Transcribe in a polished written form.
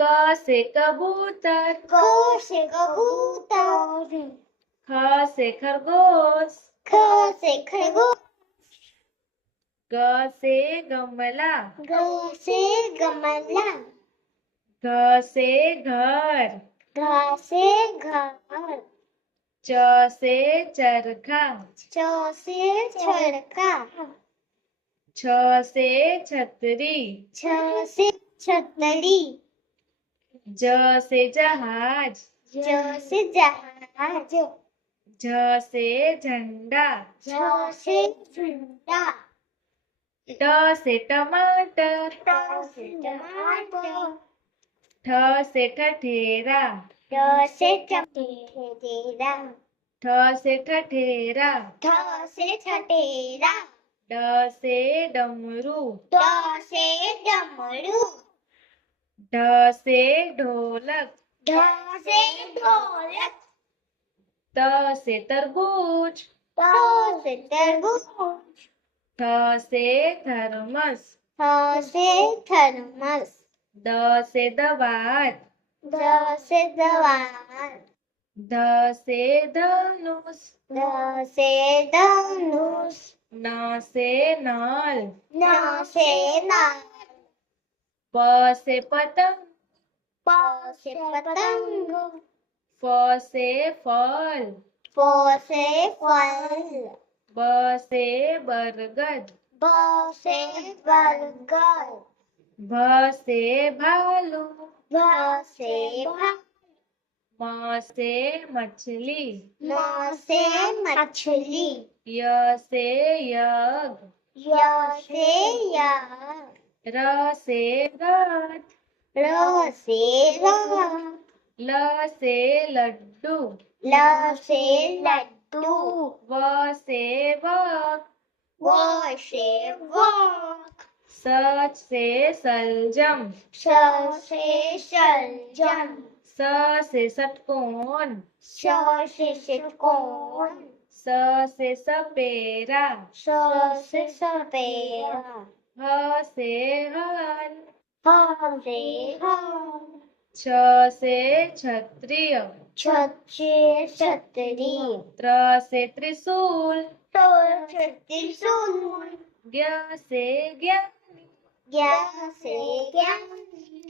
क से कबूतर, क से कबूतर, ख से खरगोश, ख से खरगोश, ग से गमला, ग से गमला, घ से घर, घ से घर, च से चरखा, च से चरखा, छ से छतरी, छ से छतरी, ज से जहाज, ज से जहाज, झ से झंडा, झ से झंडा, ट से टमाटर, ट से टमाटर, ठ से ठठेरा, ठ से ठठेरा, ठ से ठठेरा, ठ से ठठेरा, ड से डमरू, ड से डमरू, ढ से ढोलक, ढ से ढोलक, त से तरबूज, त से तरबूज, थ से थर्मस, थ से थर्मस, द से दवात, द से दवात, ध से धनुष, ध से धनुष, न से नल, न से नल, प से पतंग, प से पतंग, फ से फल, फ से फल, ब से बरगद, ब से बरगद, भ से भालू, भ से भालू, म से मछली, म से मछली, य से यज्ञ, य से यज्ञ, र से रथ, र से रथ, ल से लड्डू, ल से लड्डू, व से वक, व से वक, स से सलजम, स से सलजम, स से षटकोण, स से षटकोण, स से सपेरा, स से सपेरा, ह से हल, ह से हल, छ से क्षत्रिय, छ से छतरी, त्र से त्रिशूल, ट से त्रिशूल, ज्ञ से ज्ञानी, ज्ञ से ज्ञानी,